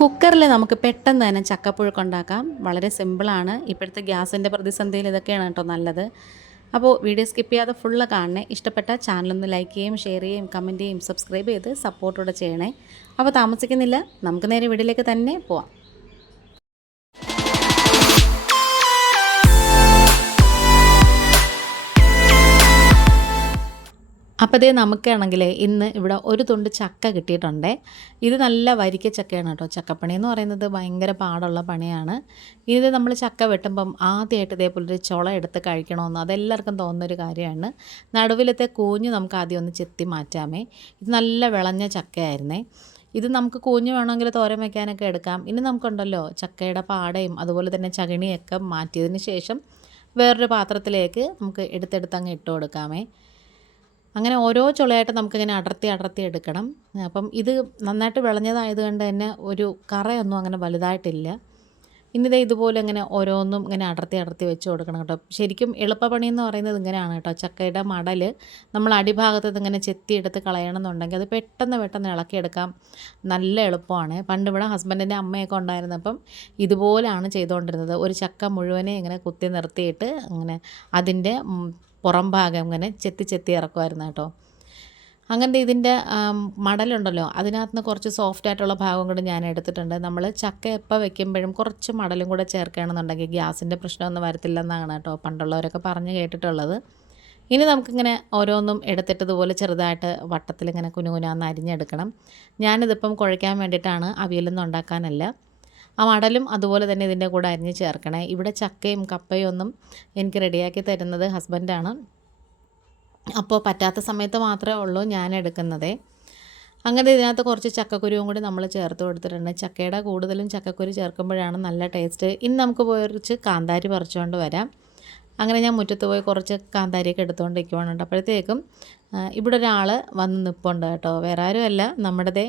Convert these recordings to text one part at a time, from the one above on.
കുക്കറിൽ നമുക്ക് പെട്ടെന്ന് തന്നെ ചക്കപ്പുഴുക്ക് ഉണ്ടാക്കാം. വളരെ സിമ്പിളാണ്. ഇപ്പോഴത്തെ ഗ്യാസിൻ്റെ പ്രതിസന്ധിയിൽ ഇതൊക്കെയാണ് കേട്ടോ നല്ലത്. അപ്പോൾ വീഡിയോ സ്കിപ്പ് ചെയ്യാതെ ഫുള്ള് കാണണേ. ഇഷ്ടപ്പെട്ട ചാനലൊന്ന് ലൈക്ക് ചെയ്യുകയും ഷെയർ ചെയ്യുകയും കമൻറ്റ് ചെയ്യുകയും സബ്സ്ക്രൈബ് ചെയ്ത് സപ്പോർട്ടൂടെ ചെയ്യണേ. അപ്പോൾ താമസിക്കുന്നില്ല, നമുക്ക് നേരെ വീഡിയോയിലേക്ക് തന്നെ പോവാം. അപ്പോൾ ഇതേ നമുക്കാണെങ്കിൽ ഇന്ന് ഇവിടെ ഒരു തുണ്ട് ചക്ക കിട്ടിയിട്ടുണ്ട്. ഇത് നല്ല വരിക്ക ചക്കയാണ് കേട്ടോ. ചക്കപ്പണി എന്ന് പറയുന്നത് ഭയങ്കര പാടുള്ള പണിയാണ്. ഇത് നമ്മൾ ചക്ക വെട്ടുമ്പം ആദ്യമായിട്ട് ഇതേപോലൊരു ചുള എടുത്ത് കഴിക്കണമെന്ന് അതെല്ലാവർക്കും തോന്നുന്നൊരു കാര്യമാണ്. നടുവിലത്തെ കൂഞ്ഞ് നമുക്ക് ആദ്യം ഒന്ന് ചെത്തി മാറ്റാമേ. ഇത് നല്ല വിളഞ്ഞ ചക്കയായിരുന്നേ. ഇത് നമുക്ക് കൂഞ്ഞ് വേണമെങ്കിൽ തോരൻ വയ്ക്കാനൊക്കെ എടുക്കാം. ഇനി നമുക്കുണ്ടല്ലോ ചക്കയുടെ പാടയും അതുപോലെ തന്നെ ചകിണിയൊക്കെ മാറ്റിയതിന് ശേഷം വേറൊരു പാത്രത്തിലേക്ക് നമുക്ക് അങ്ങ് ഇട്ട് കൊടുക്കാമേ. അങ്ങനെ ഓരോ ചുളയായിട്ട് നമുക്കിങ്ങനെ അടർത്തി എടുക്കണം. അപ്പം ഇത് നന്നായിട്ട് വിളഞ്ഞതായത് കൊണ്ട് തന്നെ ഒരു കറയൊന്നും അങ്ങനെ വലുതായിട്ടില്ല. ഇന്നിതേ ഇതുപോലെ ഇങ്ങനെ ഓരോന്നും ഇങ്ങനെ അടർത്തി വെച്ച് കൊടുക്കണം കേട്ടോ. ശരിക്കും എളുപ്പപ്പണി എന്ന് പറയുന്നത് ഇങ്ങനെയാണ് കേട്ടോ. ചക്കയുടെ മടൽ നമ്മൾ അടിഭാഗത്ത് ഇങ്ങനെ ചെത്തിയെടുത്ത് കളയണമെന്നുണ്ടെങ്കിൽ അത് പെട്ടെന്ന് ഇളക്കിയെടുക്കാം. നല്ല എളുപ്പമാണ്. പണ്ട് ഇവിടെ ഹസ്ബൻഡിൻ്റെ അമ്മയൊക്കെ ഉണ്ടായിരുന്നപ്പം ഇതുപോലെയാണ് ചെയ്തുകൊണ്ടിരുന്നത്. ഒരു ചക്ക മുഴുവനെ ഇങ്ങനെ കുത്തി നിർത്തിയിട്ട് അങ്ങനെ അതിൻ്റെ പുറം ഭാഗം ഇങ്ങനെ ചെത്തി ഇറക്കുമായിരുന്നു കേട്ടോ. അങ്ങനത്തെ ഇതിൻ്റെ മടലുണ്ടല്ലോ, അതിനകത്ത് നിന്ന് കുറച്ച് സോഫ്റ്റായിട്ടുള്ള ഭാഗം കൂടെ ഞാൻ എടുത്തിട്ടുണ്ട്. നമ്മൾ ചക്ക എപ്പോൾ വെക്കുമ്പോഴും കുറച്ച് മടലും കൂടെ ചേർക്കുകയാണെന്നുണ്ടെങ്കിൽ ഗ്യാസിൻ്റെ പ്രശ്നമൊന്നും വരത്തില്ലെന്നാണ് കേട്ടോ പണ്ടുള്ളവരൊക്കെ പറഞ്ഞു കേട്ടിട്ടുള്ളത്. ഇനി നമുക്കിങ്ങനെ ഓരോന്നും എടുത്തിട്ട് ഇതുപോലെ ചെറുതായിട്ട് വട്ടത്തിലിങ്ങനെ കുനുകുനാന്ന് അരിഞ്ഞെടുക്കണം. ഞാനിതിപ്പം കുഴയ്ക്കാൻ വേണ്ടിയിട്ടാണ്, അവിയലൊന്നും ഉണ്ടാക്കാനല്ല. ആ മടലും അതുപോലെ തന്നെ ഇതിൻ്റെ കൂടെ അരിഞ്ഞ് ചേർക്കണേ. ഇവിടെ ചക്കയും കപ്പയും ഒന്നും എനിക്ക് റെഡിയാക്കി തരുന്നത് ഹസ്ബൻഡാണ്. അപ്പോൾ പറ്റാത്ത സമയത്ത് മാത്രമേ ഉള്ളൂ ഞാൻ എടുക്കുന്നത്. അങ്ങനെ ഇതിനകത്ത് കുറച്ച് ചക്കക്കുരുവും കൂടി നമ്മൾ ചേർത്ത് കൊടുത്തിട്ടുണ്ട്. ചക്കയുടെ കൂടുതലും ചക്കക്കുരു ചേർക്കുമ്പോഴാണ് നല്ല ടേസ്റ്റ്. ഇനി നമുക്ക് കുറച്ച് കാന്താരി പറിച്ചുകൊണ്ട് വരാം. അങ്ങനെ ഞാൻ മുറ്റത്ത് പോയി കുറച്ച് കാന്താരിയൊക്കെ എടുത്തുകൊണ്ടിരിക്കുവാണ്. അപ്പോഴത്തേക്കും ഇവിടെ ഒരാൾ വന്ന് നിൽപ്പുണ്ട് കേട്ടോ. വേറെ ആരുമല്ല, നമ്മുടേതേ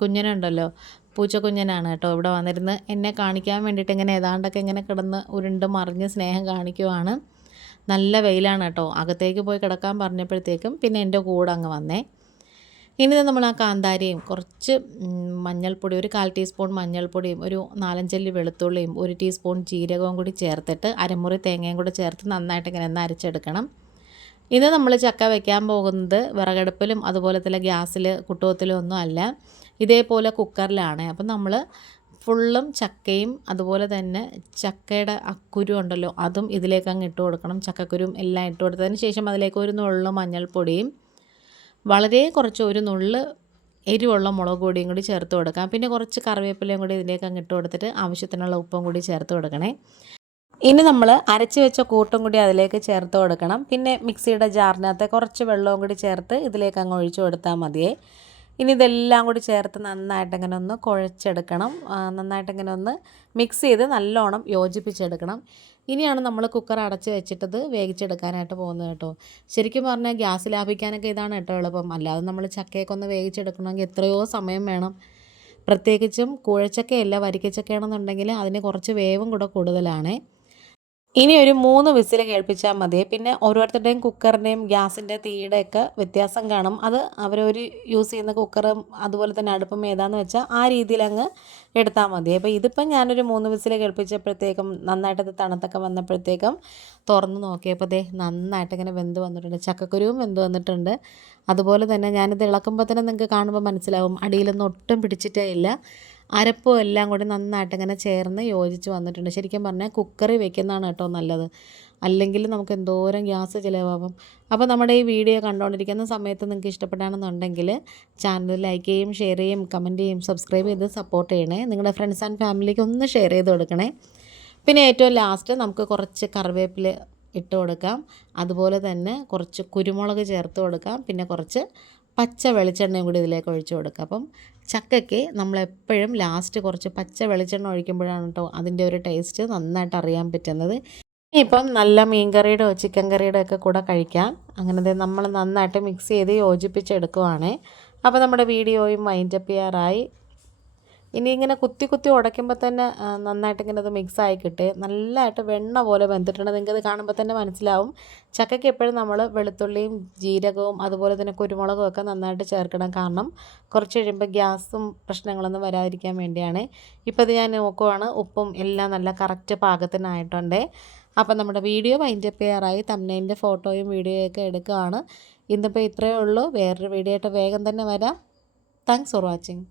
കുഞ്ഞനുണ്ടല്ലോ, പൂച്ചക്കുഞ്ഞനാണ് കേട്ടോ. ഇവിടെ വന്നിരുന്ന് എന്നെ കാണിക്കാൻ വേണ്ടിയിട്ട് ഇങ്ങനെ ഏതാണ്ടൊക്കെ ഇങ്ങനെ കിടന്ന് ഉരുണ്ട് മറിഞ്ഞ് സ്നേഹം കാണിക്കുവാണ്. നല്ല വെയിലാണ് കേട്ടോ. അകത്തേക്ക് പോയി കിടക്കാൻ പറഞ്ഞപ്പോഴത്തേക്കും പിന്നെ എൻ്റെ കൂടെ അങ്ങ് വന്നേ. ഇനി നമ്മൾ ആ കാന്താരിയും കുറച്ച് മഞ്ഞൾപ്പൊടി, ഒരു 1/4 ടീസ്പൂൺ മഞ്ഞൾപ്പൊടിയും ഒരു 4-5 അല്ലി വെളുത്തുള്ളിയും 1 ടീസ്പൂൺ ജീരകവും കൂടി ചേർത്തിട്ട് അരമുറി തേങ്ങയും കൂടി ചേർത്ത് നന്നായിട്ട് ഇങ്ങനെ ഒന്ന് അരച്ചെടുക്കണം. ഇത് നമ്മൾ ചക്ക വയ്ക്കാൻ പോകുന്നത് വിറകടുപ്പിലും അതുപോലെ തന്നെ ഗ്യാസിൽ കുട്ടുവത്തിലും ഒന്നും അല്ല, ഇതേപോലെ കുക്കറിലാണ്. അപ്പം നമ്മൾ ഫുള്ളും ചക്കയും അതുപോലെ തന്നെ ചക്കയുടെ അക്കുരു ഉണ്ടല്ലോ അതും ഇതിലേക്ക് അങ്ങ് ഇട്ട് കൊടുക്കണം. ചക്കക്കുരും എല്ലാം ഇട്ട് കൊടുത്തതിന് ശേഷം അതിലേക്ക് ഒരു നുള്ളു മഞ്ഞൾപ്പൊടിയും വളരെ കുറച്ച് ഒരു നുള്ള് എരിവുള്ള മുളക് പൊടിയും കൂടി ചേർത്ത് കൊടുക്കാം. പിന്നെ കുറച്ച് കറിവേപ്പിലയും കൂടി ഇതിലേക്ക് അങ്ങ് ഇട്ട് കൊടുത്തിട്ട് ആവശ്യത്തിനുള്ള ഉപ്പും കൂടി ചേർത്ത് കൊടുക്കണേ. ഇനി നമ്മൾ അരച്ച് വെച്ച കൂട്ടും കൂടി അതിലേക്ക് ചേർത്ത് കൊടുക്കണം. പിന്നെ മിക്സിയുടെ ജാറിനകത്ത് കുറച്ച് വെള്ളവും കൂടി ചേർത്ത് ഇതിലേക്ക് അങ്ങ് ഒഴിച്ചു കൊടുത്താൽ മതിയേ. ഇനി ഇതെല്ലാം കൂടി ചേർത്ത് നന്നായിട്ടിങ്ങനെ ഒന്ന് കുഴച്ചെടുക്കണം. നന്നായിട്ടിങ്ങനെ ഒന്ന് മിക്സ് ചെയ്ത് നല്ലോണം യോജിപ്പിച്ചെടുക്കണം. ഇനിയാണ് നമ്മൾ കുക്കർ അടച്ച് വെച്ചിട്ടത് വേവിച്ചെടുക്കാനായിട്ട് പോകുന്നത് കേട്ടോ. ശരിക്കും പറഞ്ഞാൽ ഗ്യാസ് ലാഭിക്കാനൊക്കെ ഇതാണ് കേട്ടോ എളുപ്പം. അല്ലാതെ നമ്മൾ ചക്കയൊക്കെ ഒന്ന് വേവിച്ചെടുക്കണമെങ്കിൽ എത്രയോ സമയം വേണം. പ്രത്യേകിച്ചും കൂഴച്ചക്കയല്ല, വരിക്കച്ചക്കയാണെന്നുണ്ടെങ്കിൽ അതിന് കുറച്ച് വേവും കൂടെ കൂടുതലാണ്. ഇനി ഒരു 3 വിസിൽ കേൾപ്പിച്ചാൽ മതി. പിന്നെ ഓരോരുത്തരുടെയും കുക്കറിൻ്റെയും ഗ്യാസിൻ്റെ തീയുടെയൊക്കെ വ്യത്യാസം കാണും. അത് അവരൊരു യൂസ് ചെയ്യുന്ന കുക്കറും അതുപോലെ തന്നെ അടുപ്പം ഏതാണെന്ന് വെച്ചാൽ ആ രീതിയിൽ അങ്ങ് എടുത്താൽ മതി. അപ്പോൾ ഇതിപ്പം ഞാനൊരു 3 വിസിൽ കേൾപ്പിച്ചപ്പോഴത്തേക്കും നന്നായിട്ടത് തണുത്തൊക്കെ വന്നപ്പോഴത്തേക്കും തുറന്ന് നോക്കിയപ്പോൾ നന്നായിട്ട് ഇങ്ങനെ വെന്ത് വന്നിട്ടുണ്ട്. ചക്കക്കുരുവും വെന്ത് വന്നിട്ടുണ്ട്. അതുപോലെ തന്നെ ഞാനിത് ഇളക്കുമ്പോൾ തന്നെ നിങ്ങൾക്ക് കാണുമ്പോൾ മനസ്സിലാവും അടിയിലൊന്നും ഒട്ടും പിടിച്ചിട്ടേ ഇല്ല. അരപ്പും എല്ലാം കൂടി നന്നായിട്ട് ഇങ്ങനെ ചേർന്ന് യോജിച്ച് വന്നിട്ടുണ്ട്. ശരിക്കും പറഞ്ഞാൽ കുക്കറിൽ വെക്കുന്നതാണ് കേട്ടോ നല്ലത്. അല്ലെങ്കിൽ നമുക്ക് എന്തോരം ഗ്യാസ് ചിലവാകും. അപ്പോൾ നമ്മുടെ ഈ വീഡിയോ കണ്ടുകൊണ്ടിരിക്കുന്ന സമയത്ത് നിങ്ങൾക്ക് ഇഷ്ടപ്പെട്ടാണെന്നുണ്ടെങ്കിൽ ചാനൽ ലൈക്ക് ചെയ്യും, ഷെയർ ചെയ്യും, കമൻറ്റ് ചെയ്യും, സബ്സ്ക്രൈബ് ചെയ്ത് സപ്പോർട്ട് ചെയ്യണേ. നിങ്ങളുടെ ഫ്രണ്ട്സ് ആൻഡ് ഫാമിലിക്ക് ഒന്ന് ഷെയർ ചെയ്ത് കൊടുക്കണേ. പിന്നെ ഏറ്റവും ലാസ്റ്റ് നമുക്ക് കുറച്ച് കറിവേപ്പില ഇട്ട് കൊടുക്കാം. അതുപോലെ തന്നെ കുറച്ച് കുരുമുളക് ചേർത്ത് കൊടുക്കാം. പിന്നെ കുറച്ച് പച്ച വെളിച്ചെണ്ണയും കൂടി ഇതിലേക്ക് ഒഴിച്ച് കൊടുക്കുക. അപ്പം ചക്കയ്ക്ക് നമ്മളെപ്പോഴും ലാസ്റ്റ് കുറച്ച് പച്ച വെളിച്ചെണ്ണ ഒഴിക്കുമ്പോഴാണ് കേട്ടോ അതിൻ്റെ ഒരു ടേസ്റ്റ് നന്നായിട്ട് അറിയാൻ പറ്റുന്നത്. ഇനിയിപ്പം നല്ല മീൻ കറിയുടെ ചിക്കൻ കറിയുടെ ഒക്കെ കൂടെ കഴിക്കാം. അങ്ങനെ നമ്മൾ നന്നായിട്ട് മിക്സ് ചെയ്ത് യോജിപ്പിച്ചെടുക്കുവാണ്. അപ്പോൾ നമ്മുടെ വീഡിയോയും വൈൻഡപ്പ് ചെയ്യാറായി. ഇനി ഇങ്ങനെ കുത്തി കുത്തി ഉടയ്ക്കുമ്പോൾ തന്നെ നന്നായിട്ട് ഇങ്ങനെ അത് മിക്സായി കിട്ടേ. നല്ലതായിട്ട് വെണ്ണ പോലെ വെന്തിട്ടുണ്ട്. നിങ്ങൾക്കത് കാണുമ്പോൾ തന്നെ മനസ്സിലാവും. ചക്കയ്ക്ക് എപ്പോഴും നമ്മൾ വെളുത്തുള്ളിയും ജീരകവും അതുപോലെ തന്നെ കുരുമുളകും ഒക്കെ നന്നായിട്ട് ചേർക്കണം. കാരണം കുറച്ച് കഴിയുമ്പോൾ ഗ്യാസും പ്രശ്നങ്ങളൊന്നും വരാതിരിക്കാൻ വേണ്ടിയാണ്. ഇപ്പോൾ ഇത് ഞാൻ നോക്കുവാണ്, ഉപ്പും എല്ലാം നല്ല കറക്റ്റ് പാകത്തിനായിട്ടുണ്ട്. അപ്പം നമ്മുടെ വീഡിയോ വൈൻഡപ്പ് ചെയ്യാറായി. തംബ്നെയിലിൻ്റെ ഫോട്ടോയും വീഡിയോയൊക്കെ എടുക്കുകയാണ്. ഇന്നിപ്പോൾ ഇത്രയേ ഉള്ളൂ. വേറൊരു വീഡിയോ ആയിട്ട് വേഗം തന്നെ വരാം. Thanks for watching.